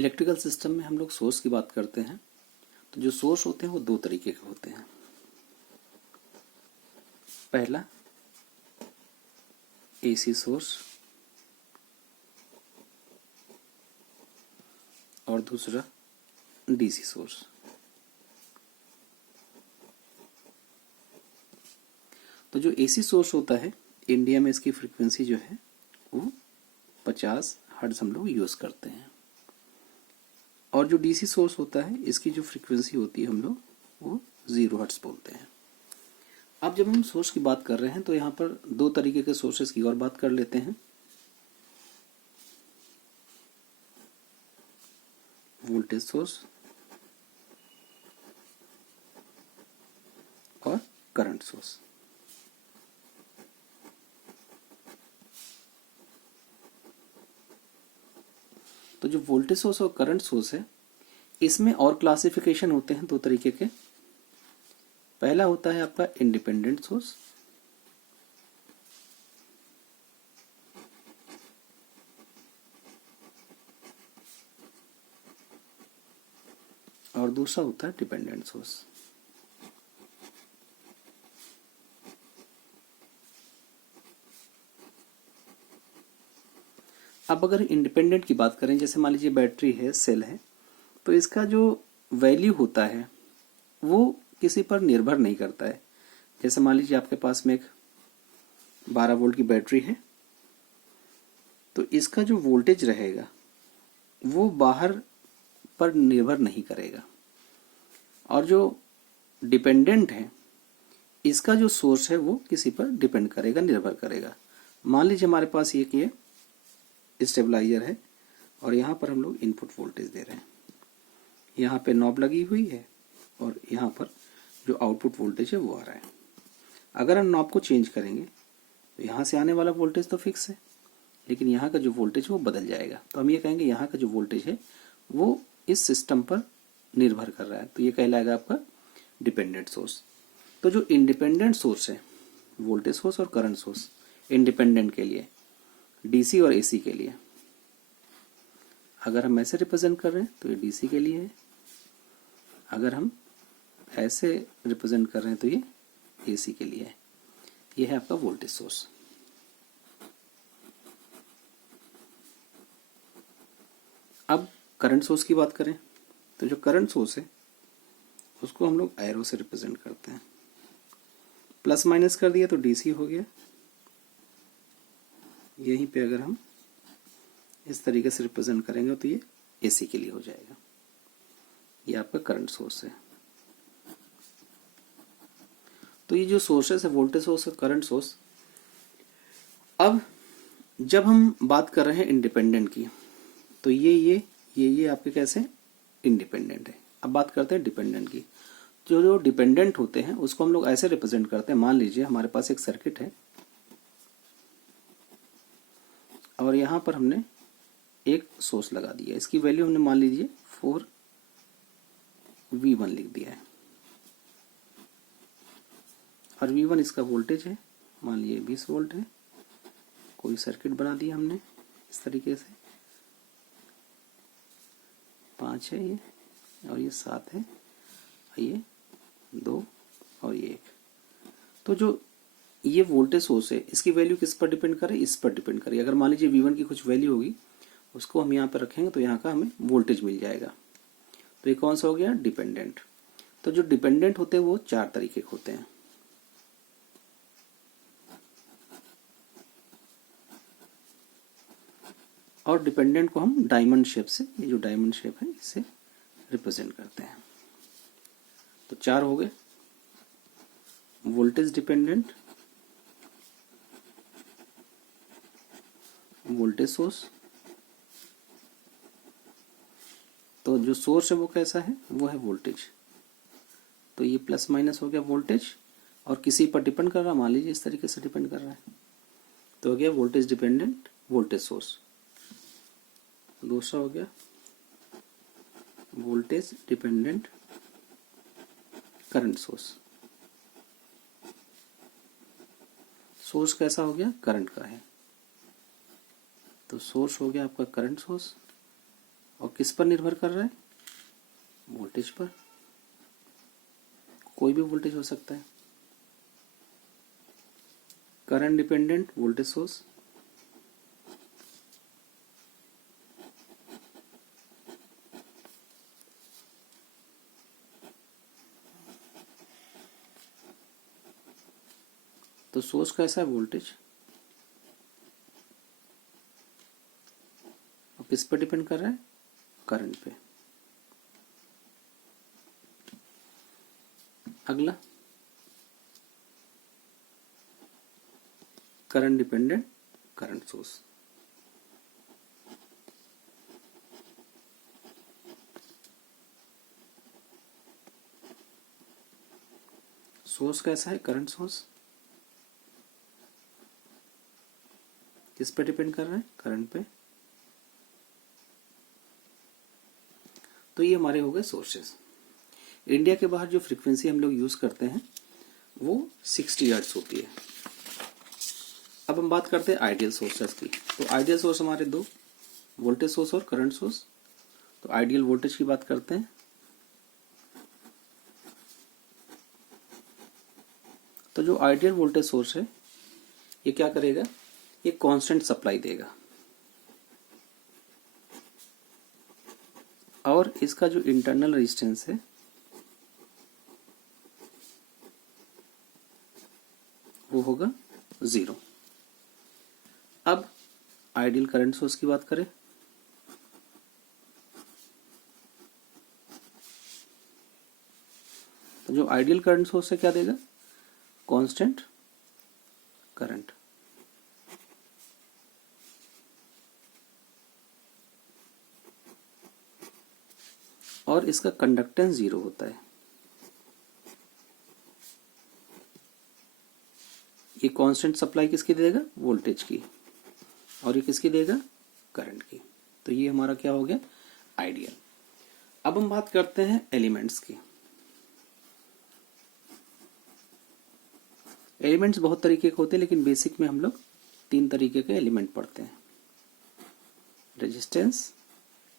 Electrical system में हम लोग सोर्स की बात करते हैं। तो जो सोर्स होते हैं वो दो तरीके के होते हैं। पहला एसी सोर्स और दूसरा डीसी सोर्स। तो जो एसी सोर्स होता है, इंडिया में इसकी फ्रीक्वेंसी जो है वो 50 हर्ट्ज हम लोग यूज करते हैं। और जो डीसी सोर्स होता है, इसकी जो फ्रीक्वेंसी होती है हम लोग वो 0 हर्ट्ज बोलते हैं। अब जब हम सोर्स की बात कर रहे हैं तो यहाँ पर दो तरीके के सोर्सेस की और बात कर लेते हैं। वोल्टेज सोर्स और करंट सोर्स। तो जो वोल्टेज सोर्स और करंट सोर्स है, इसमें और क्लासिफिकेशन होते हैं दो तरीके के। पहला होता है आपका इंडिपेंडेंट सोर्स और दूसरा होता है डिपेंडेंट सोर्स। अब अगर इंडिपेंडेंट की बात करें, जैसे मान लीजिए बैटरी है, सेल है, तो इसका जो वैल्यू होता है वो किसी पर निर्भर नहीं करता है। जैसे मान लीजिए आपके पास में एक 12 वोल्ट की बैटरी है, तो इसका जो वोल्टेज रहेगा वो बाहर पर निर्भर नहीं करेगा। और जो डिपेंडेंट है, इसका जो सोर्स है वो किसी पर डिपेंड करेगा, निर्भर करेगा। मान लीजिए हमारे पास ये स्टेबलाइजर है और यहाँ पर हम लोग इनपुट वोल्टेज दे रहे हैं। यहाँ पे नॉब लगी हुई है और यहाँ पर जो आउटपुट वोल्टेज है वो आ रहा है। अगर हम नॉब को चेंज करेंगे तो यहाँ से आने वाला वोल्टेज तो फिक्स है, लेकिन यहाँ का जो वोल्टेज वो बदल जाएगा। तो हम ये कहेंगे यहाँ का जो वोल्टेज है वो इस सिस्टम पर निर्भर कर रहा है। तो ये कहलाएगा आपका डिपेंडेंट सोर्स। तो जो इंडिपेंडेंट सोर्स है, वोल्टेज सोर्स और करंट सोर्स, इंडिपेंडेंट के लिए, डीसी और एसी के लिए, अगर हम ऐसे रिप्रेजेंट कर रहे हैं तो ये डीसी के लिए है, अगर हम ऐसे रिप्रेजेंट कर रहे हैं तो ये एसी के लिए है। ये है आपका वोल्टेज सोर्स। अब करंट सोर्स की बात करें तो जो करंट सोर्स है उसको हम लोग एरो से रिप्रेजेंट करते हैं। प्लस माइनस कर दिया तो डीसी हो गया। यहीं पे अगर हम इस तरीके से रिप्रेजेंट करेंगे तो ये एसी के लिए हो जाएगा। ये आपका करंट सोर्स है। तो ये जो सोर्सेस है, वोल्टेज सोर्स और करंट सोर्स। अब जब हम बात कर रहे हैं इंडिपेंडेंट की, तो ये आपके कैसे इंडिपेंडेंट है। अब बात करते हैं डिपेंडेंट की। जो डिपेंडेंट होते हैं उसको हम लोग ऐसे रिप्रेजेंट करते हैं। मान लीजिए हमारे पास एक सर्किट है और यहाँ पर हमने एक सोर्स लगा दिया। इसकी वैल्यू हमने मान लीजिए 4V1 लिख दिया है और V1 इसका वोल्टेज है, मान लीजिए 20 वोल्ट है। कोई सर्किट बना दिया हमने इस तरीके से, 5 है ये और ये 7 है, ये 2 और ये 1। तो जो ये वोल्टेज सोर्स है इसकी वैल्यू किस पर डिपेंड करे, इस पर डिपेंड करे। अगर मान लीजिए V1 की कुछ वैल्यू होगी, उसको हम यहाँ पर रखेंगे तो यहाँ का हमें वोल्टेज मिल जाएगा। तो ये कौन सा हो गया, डिपेंडेंट। तो जो डिपेंडेंट होते हैं वो 4 तरीके के होते हैं। और डिपेंडेंट को हम डायमंड शेप से, ये जो डायमंड शेप है इससे रिप्रेजेंट करते हैं। तो 4 हो गए। Voltage dependent, voltage source. तो जो सोर्स है वो कैसा है, वो है वोल्टेज। तो ये प्लस माइनस हो गया वोल्टेज और किसी पर डिपेंड कर रहा है, मान लीजिए इस तरीके से डिपेंड कर रहा है, तो हो गया वोल्टेज डिपेंडेंट वोल्टेज सोर्स। दूसरा हो गया voltage dependent current source. Source कैसा हो गया, करंट का है, तो सोर्स हो गया आपका करंट सोर्स। और किस पर निर्भर कर रहा है? वोल्टेज पर। कोई भी वोल्टेज हो सकता है। करंट डिपेंडेंट वोल्टेज सोर्स, तो सोर्स कैसा है? वोल्टेज। और किस पर डिपेंड कर रहा है? करंट पे। अगला, current dependent current source. Source कैसा है? Current source. किस पे डिपेंड कर रहा है? करंट पे। तो ये हमारे हो गए सोर्सेस। इंडिया के बाहर जो फ्रीक्वेंसी हम लोग यूज करते हैं वो 60 हर्ट्ज होती है। अब हम बात करते हैं आइडियल सोर्सेस की। तो आइडियल सोर्स हमारे दो, वोल्टेज सोर्स और करंट सोर्स। तो आइडियल वोल्टेज की बात करते हैं। तो जो आइडियल वोल्टेज सोर्स है ये क्या करेगा? ये कांस्टेंट सप्लाई देगा और इसका जो इंटरनल रेजिस्टेंस है वो होगा 0। अब आइडियल करंट सोर्स की बात करें तो जो आइडियल करंट सोर्स है क्या देगा? Constant current. और इसका कंडक्टेंस 0 होता है। ये कांस्टेंट सप्लाई किसकी देगा? वोल्टेज की। और ये किसकी देगा? करंट की। तो ये हमारा क्या हो गया? आइडियल। अब हम बात करते हैं एलिमेंट्स की। एलिमेंट्स बहुत तरीके के होते हैं लेकिन बेसिक में हम लोग 3 तरीके के एलिमेंट पढ़ते हैं: रेजिस्टेंस,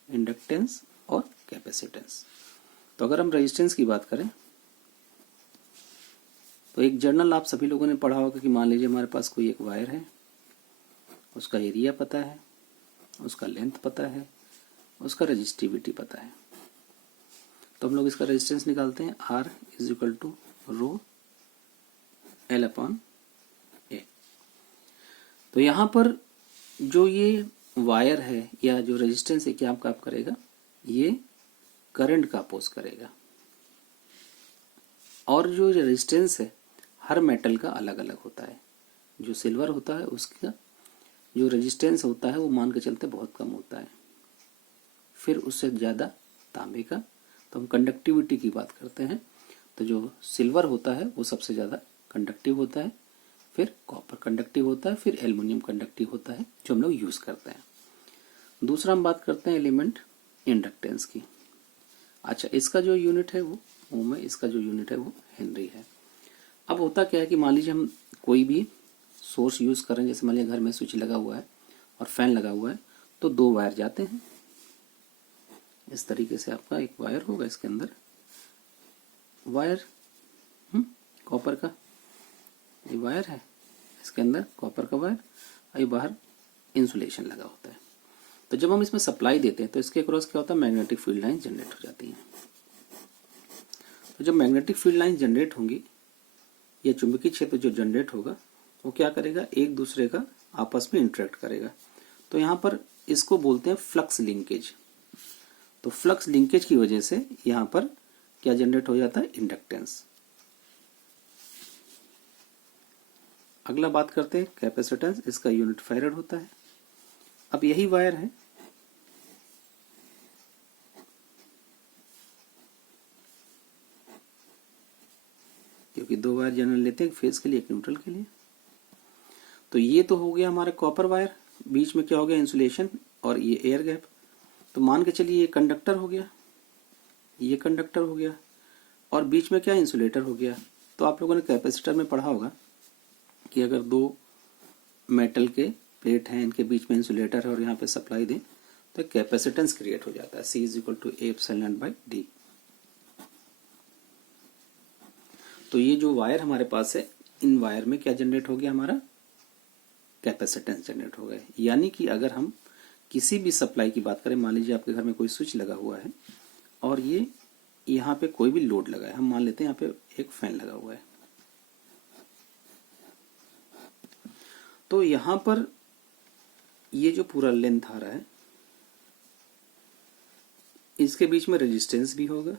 इंडक्टेंस और कैपेसिटेंस। तो अगर हम रेजिस्टेंस की बात करें तो एक जर्नल आप सभी लोगों ने पढ़ा होगा कि मान लीजिए हमारे पास कोई एक वायर है, उसका एरिया पता है, उसका लेंथ पता है, उसका रेजिस्टिविटी पता है। तो हम लोग इसका रेजिस्टेंस निकालते हैं, R is equal to rho L upon A. तो यहां पर जो ये वायर है या जो रेजिस्टेंस है क्या काम करेगा? ये करंट का अपोज करेगा। और जो रेजिस्टेंस है हर मेटल का अलग अलग होता है। जो सिल्वर होता है उसका जो रेजिस्टेंस होता है वो मान के चलते बहुत कम होता है, फिर उससे ज़्यादा तांबे का। तो हम कंडक्टिविटी की बात करते हैं तो जो सिल्वर होता है वो सबसे ज़्यादा कंडक्टिव होता है, फिर कॉपर कंडक्टिव होता है, फिर एल्युमिनियम कंडक्टिव होता है जो हम लोग यूज़ करते हैं। दूसरा हम बात करते हैं एलिमेंट इंडक्टेंस की। अच्छा, इसका जो यूनिट है वो ओम है, इसका जो यूनिट है वो हेनरी है। अब होता क्या है कि मान लीजिए हम कोई भी सोर्स यूज़ कर रहे हैं, जैसे मान लीजिए घर में स्विच लगा हुआ है और फैन लगा हुआ है, तो 2 वायर जाते हैं। इस तरीके से आपका एक वायर होगा, इसके अंदर वायर कॉपर का, ये वायर है, इसके अंदर कॉपर का वायर, और ये बाहर इंसुलेशन लगा होता है। तो जब हम इसमें सप्लाई देते हैं तो इसके अक्रॉस क्या होता है? मैग्नेटिक फील्ड लाइन जनरेट हो जाती हैं। तो जब मैग्नेटिक फील्ड लाइन जनरेट होंगी, ये चुंबकीय क्षेत्र जो जनरेट होगा वो क्या करेगा? एक दूसरे का आपस में इंटरेक्ट करेगा। तो यहाँ पर इसको बोलते हैं फ्लक्स लिंकेज। तो फ्लक्स लिंकेज की वजह से यहाँ पर क्या जनरेट हो जाता है? इंडक्टेंस। अगला बात करते हैं कैपेसिटेंस। इसका यूनिट फैराड होता है। अब यही वायर है, क्योंकि 2 वायर जनरल लेते हैं, एक फेज के लिए एक न्यूट्रल के लिए। तो ये तो हो गया हमारा कॉपर वायर, बीच में क्या हो गया? इंसुलेशन और ये एयर गैप। तो मान के चलिए ये कंडक्टर हो गया, ये कंडक्टर हो गया, और बीच में क्या? इंसुलेटर हो गया। तो आप लोगों ने कैपेसिटर में पढ़ा होगा कि अगर 2 मेटल के प्लेट हैं, इनके बीच में इंसुलेटर है और यहाँ पे सप्लाई दें तो कैपेसिटेंस क्रिएट हो जाता है, C is equal to A epsilon naught by D. तो ये जो वायर हमारे पास है, इन वायर में क्या जनरेट हो गया, हमारा कैपेसिटेंस जनरेट हो गया। यानी कि अगर हम किसी भी सप्लाई की बात करें, मान लीजिए आपके घर में कोई स्विच लगा हुआ है और ये यहाँ पे कोई भी लोड लगा है, हम मान लेते हैं यहाँ पे एक फैन लगा हुआ है, तो यहाँ पर ये जो पूरा लेंथ आ रहा है, इसके बीच में रेजिस्टेंस भी होगा,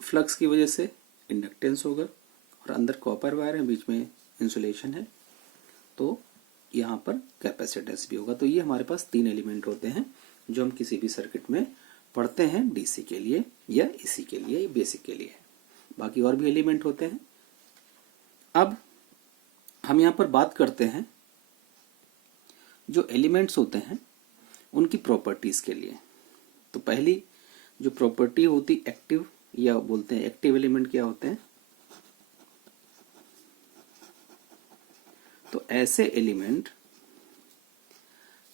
फ्लक्स की वजह से इंडक्टेंस होगा, और अंदर कॉपर वायर है, बीच में इंसुलेशन है, तो यहाँ पर कैपेसिटेंस भी होगा। तो ये हमारे पास 3 एलिमेंट होते हैं जो हम किसी भी सर्किट में पढ़ते हैं, डीसी के लिए या एसी के लिए, या बेसिक के लिए। बाकी और भी एलिमेंट होते हैं। अब हम यहाँ पर बात करते हैं जो एलिमेंट्स होते हैं उनकी प्रॉपर्टीज के लिए। तो पहली जो प्रॉपर्टी होती एक्टिव, या बोलते हैं एक्टिव एलिमेंट क्या होते हैं, तो ऐसे एलिमेंट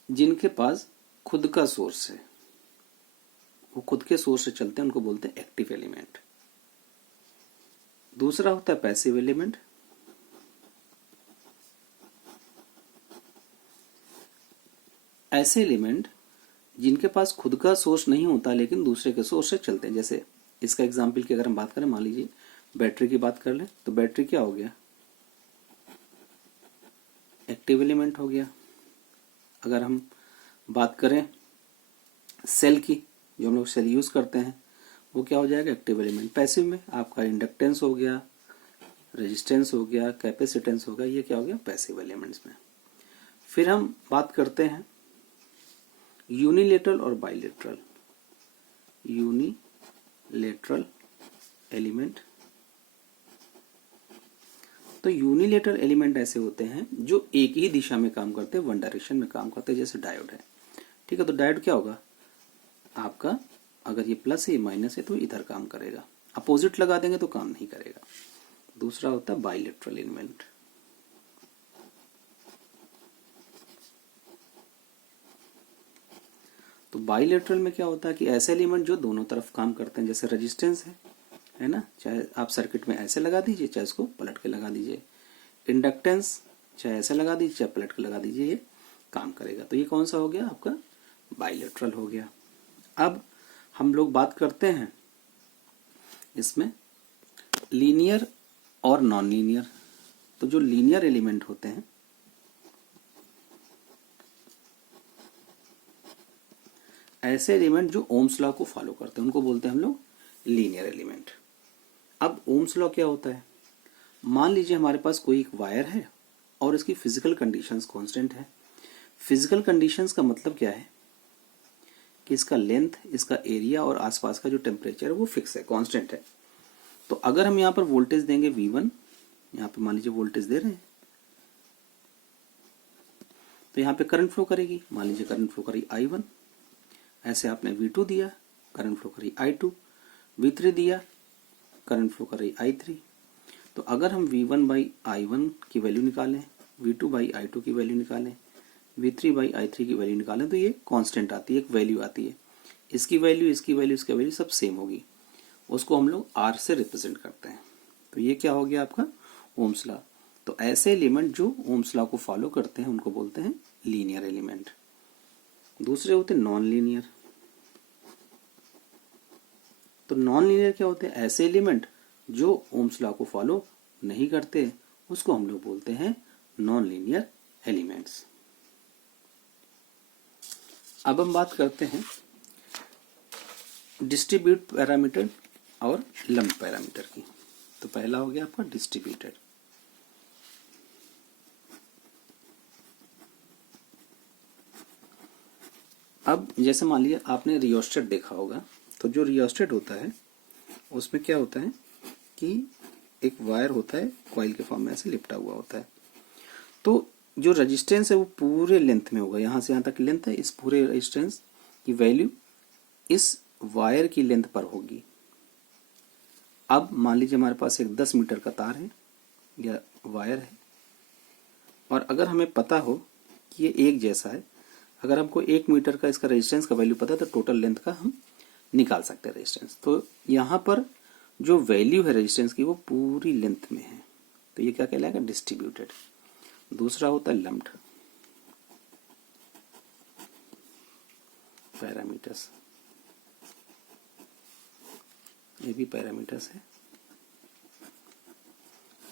जिनके पास खुद का सोर्स है, वो खुद के सोर्स से चलते हैं, उनको बोलते हैं एक्टिव एलिमेंट। दूसरा होता है पैसिव एलिमेंट। ऐसे एलिमेंट जिनके पास खुद का सोर्स नहीं होता लेकिन दूसरे के सोर्स से चलते हैं। जैसे इसका एग्जांपल की अगर हम बात करें, मान लीजिए बैटरी की बात कर लें, तो बैटरी क्या हो गया, एक्टिव एलिमेंट हो गया। अगर हम बात करें सेल की, जो हम लोग सेल यूज करते हैं, वो क्या हो जाएगा, एक्टिव एलिमेंट। पैसिव में आपका इंडक्टेंस हो गया, रेजिस्टेंस हो गया, कैपेसिटेंस हो गया, ये क्या हो गया, पैसिव एलिमेंट्स में। फिर हम बात करते हैं यूनिलेटरल और बाइलेटरल। यूनिलेटरल एलिमेंट, तो यूनिलेटरल एलिमेंट ऐसे होते हैं जो एक ही दिशा में काम करते हैं, वन डायरेक्शन में काम करते हैं। जैसे डायोड है, ठीक है, तो डायोड क्या होगा आपका, अगर ये प्लस है ये माइनस है तो इधर काम करेगा, अपोजिट लगा देंगे तो काम नहीं करेगा। दूसरा होता है बाइलेटरल एलिमेंट। तो बाइलेटरल में क्या होता है कि ऐसे एलिमेंट जो दोनों तरफ काम करते हैं। जैसे रेजिस्टेंस है ना, चाहे आप सर्किट में ऐसे लगा दीजिए, चाहे इसको पलट के लगा दीजिए। इंडक्टेंस चाहे ऐसे लगा दीजिए, चाहे पलट के लगा दीजिए, ये काम करेगा। तो ये कौन सा हो गया आपका, बाइलेटरल हो गया। अब हम लोग बात करते हैं इसमें लीनियर और नॉन लीनियर। तो जो लीनियर एलिमेंट होते हैं, ऐसे एलिमेंट जो ओम्स लॉ को फॉलो करते हैं, उनको बोलते हैं हम लोग लीनियर एलिमेंट। अब ओम्स लॉ क्या होता है, मान लीजिए हमारे पास कोई एक वायर है और इसकी फिजिकल कंडीशंस कांस्टेंट है। फिजिकल कंडीशंस का मतलब क्या है कि इसका लेंथ, इसका एरिया और आसपास का जो टेम्परेचर है वो फिक्स है, कांस्टेंट है। तो अगर हम यहाँ पर वोल्टेज देंगे V1, यहाँ पे मान लीजिए वोल्टेज दे रहे हैं, तो यहाँ पे करंट फ्लो करेगी, मान लीजिए करंट फ्लो करेगी I1। ऐसे आपने V2 दिया, करंट फ्लो करेगी I2। V3 दिया, करंट फ्लो करेगी I3। तो अगर हम V1 बाई I1 की वैल्यू निकालें, V2 बाई I2 की वैल्यू निकालें, V3 बाई I3 की वैल्यू निकालें, तो ये कांस्टेंट आती है, एक वैल्यू आती है। इसकी वैल्यू, इसकी वैल्यू, इसकी वैल्यू सब सेम होगी। उसको हम लोग R से रिप्रेजेंट करते हैं। तो ये क्या हो गया आपका ओम्स लॉ। तो ऐसे एलिमेंट जो ओम्स लॉ को फॉलो करते हैं उनको बोलते हैं लीनियर एलिमेंट। दूसरे होते हैं नॉन लीनियर। तो नॉन लीनियर क्या होते हैं, ऐसे एलिमेंट जो ओम्स लॉ को फॉलो नहीं करते, उसको हम लोग बोलते हैं नॉन लीनियर एलिमेंट्स। अब हम बात करते हैं डिस्ट्रीब्यूट पैरामीटर और लंप पैरामीटर की। तो पहला हो गया आपका डिस्ट्रीब्यूटेड। अब जैसे मान लिया आपने रियोस्टेट देखा होगा, तो जो रियोस्टेट होता है उसमें क्या होता है कि एक वायर होता है, कॉइल के फॉर्म में ऐसे लिपटा हुआ होता है। तो जो रेजिस्टेंस है वो पूरे लेंथ में होगा, यहां से यहां तक लेंथ है, इस पूरे रेजिस्टेंस की वैल्यू इस वायर की लेंथ पर होगी। अब मान लीजिए हमारे पास एक 10 मीटर का तार है या वायर है, और अगर हमें पता हो कि ये एक जैसा है, अगर हमको 1 मीटर का इसका रेजिस्टेंस का वैल्यू पता है तो टोटल लेंथ का हम निकाल सकते हैं रेजिस्टेंस। तो यहाँ पर जो वैल्यू है रेजिस्टेंस की वो पूरी लेंथ में है, तो ये क्या कहलाएगा, डिस्ट्रीब्यूटेड। दूसरा होता है लम्प्ड पैरामीटर्स, ये भी पैरामीटर्स है।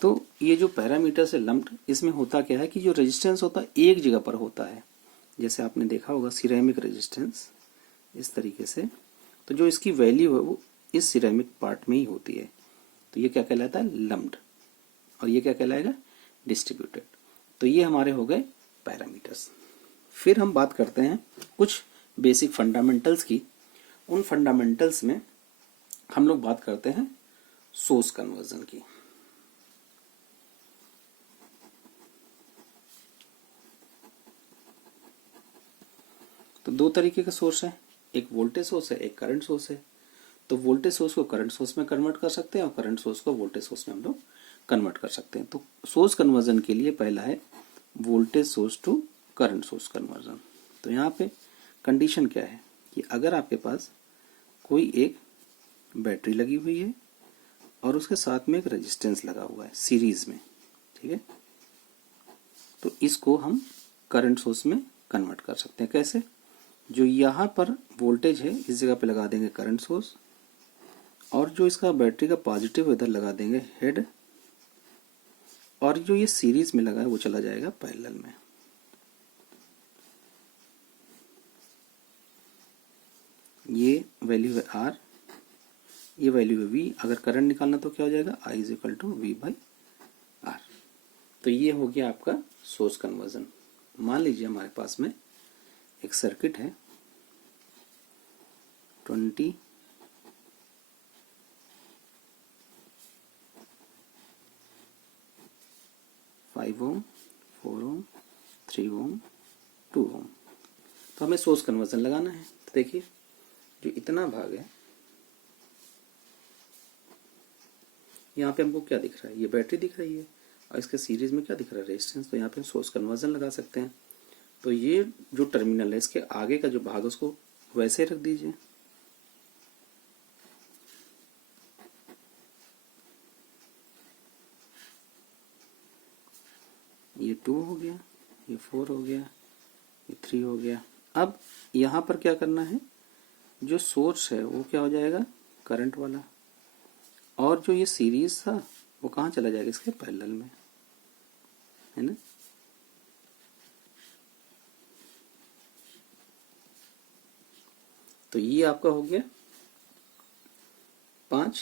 तो ये जो पैरामीटर्स है लम्प्ड, इसमें होता क्या है कि जो रेजिस्टेंस होता है एक जगह पर होता है, जैसे आपने देखा होगा सिरेमिक रेजिस्टेंस इस तरीके से, तो जो इसकी वैल्यू है वो इस सिरेमिक पार्ट में ही होती है, तो ये क्या कहलाता है, लम्प्ड। और ये क्या कहलाएगा, डिस्ट्रीब्यूटेड। तो ये हमारे हो गए पैरामीटर्स। फिर हम बात करते हैं कुछ बेसिक फंडामेंटल्स की। उन फंडामेंटल्स में हम लोग बात करते हैं सोर्स कन्वर्जन की। तो दो तरीके के सोर्स है, एक वोल्टेज सोर्स है, एक करंट सोर्स है। तो वोल्टेज सोर्स को करंट सोर्स में कन्वर्ट कर सकते हैं और करंट सोर्स को वोल्टेज सोर्स में हम लोग कन्वर्ट कर सकते हैं। तो सोर्स कन्वर्जन के लिए पहला है voltage source to current source conversion. तो यहाँ पे कंडीशन क्या है कि अगर आपके पास कोई एक बैटरी लगी हुई है और उसके साथ में एक रेजिस्टेंस लगा हुआ है सीरीज में, ठीक है, तो इसको हम करंट सोर्स में कन्वर्ट कर सकते हैं। कैसे, जो यहाँ पर वोल्टेज है इस जगह पे लगा देंगे करंट सोर्स, और जो इसका बैटरी का पॉजिटिव इधर लगा देंगे हेड, और जो ये सीरीज में लगा है वो चला जाएगा पैरेलल में। ये वैल्यू है R, ये वैल्यू है V। अगर करंट निकालना तो क्या हो जाएगा, I is equal to V/R। तो ये हो गया आपका सोर्स कन्वर्जन। मान लीजिए हमारे पास में एक सर्किट है 25 ओम, 4 ओम, 3 ओम, 2 ओम। तो हमें सोर्स कन्वर्जन लगाना है। तो देखिए जो इतना भाग है, यहाँ पे हमको क्या दिख रहा है, ये बैटरी दिख रही है और इसके सीरीज में क्या दिख रहा है, रेजिस्टेंस। तो यहाँ पे हम सोर्स कन्वर्जन लगा सकते हैं। तो ये जो टर्मिनल है इसके आगे का जो भाग है उसको वैसे रख दीजिए, ये 2 हो गया, ये 4 हो गया, ये 3 हो गया। अब यहाँ पर क्या करना है, जो सोर्स है वो क्या हो जाएगा, करंट वाला, और जो ये सीरीज था वो कहाँ चला जाएगा, इसके पैरेलल में, है ना। तो ये आपका हो गया 5,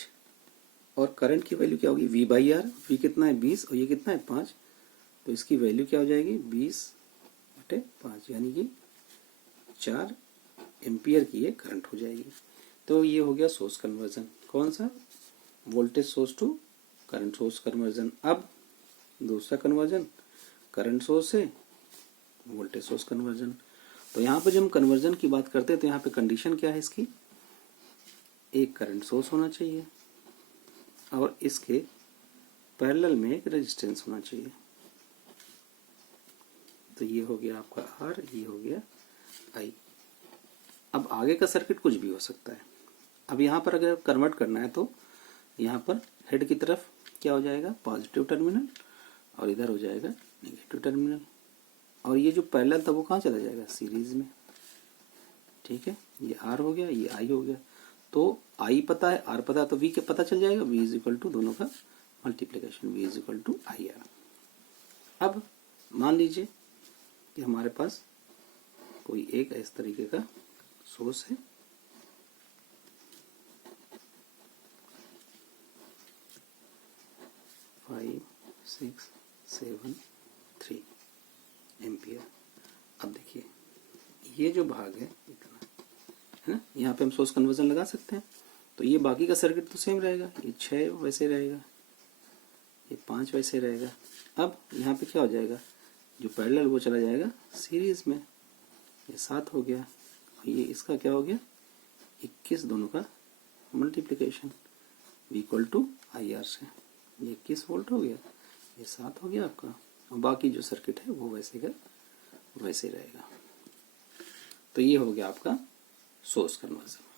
और करंट की वैल्यू क्या होगी, V/R। V कितना है, 20, और ये कितना है, 5। तो इसकी वैल्यू क्या हो जाएगी, 20/5, यानी कि 4 एम्पियर की ये करंट हो जाएगी। तो ये हो गया सोर्स कन्वर्जन। कौन सा, voltage source to current source conversion. अब दूसरा कन्वर्जन करंट सोर्स से वोल्टेज सोर्स कन्वर्जन। तो यहाँ पे जब हम कन्वर्जन की बात करते हैं तो यहाँ पे कंडीशन क्या है इसकी, एक करंट सोर्स होना चाहिए और इसके पैरेलल में एक रेजिस्टेंस होना चाहिए। तो ये हो गया आपका R, ये हो गया I। अब आगे का सर्किट कुछ भी हो सकता है। अब यहाँ पर अगर कन्वर्ट करना है तो यहाँ पर हेड की तरफ क्या हो जाएगा, पॉजिटिव टर्मिनल, और इधर हो जाएगा नेगेटिव टर्मिनल, और ये जो पैरेलल था वो कहाँ चला जाएगा, सीरीज में, ठीक है। ये R हो गया, ये I हो गया। तो I पता है, R पता है, तो V के पता चल जाएगा, V इज इक्वल टू दोनों का multiplication, V is equal to IR। अब मान लीजिए कि हमारे पास कोई एक इस तरीके का सोर्स है, फाइव, 6, 7, 3 एम्पियर। अब देखिए ये जो भाग है इतना है ना, यहाँ पे हम सोर्स कन्वर्जन लगा सकते हैं। तो ये बाकी का सर्किट तो सेम रहेगा, ये 6 वैसे रहेगा, ये 5 वैसे रहेगा। अब यहाँ पे क्या हो जाएगा, जो पैरेलल वो चला जाएगा सीरीज में, ये 7 हो गया, ये इसका क्या हो गया, 21, दोनों का multiplication, V equal to IR से, ये 21 वोल्ट हो गया, ये 7 हो गया आपका, और बाकी जो सर्किट है वो वैसे का वैसे रहेगा। तो ये हो गया आपका सोर्स कन्वर्जन।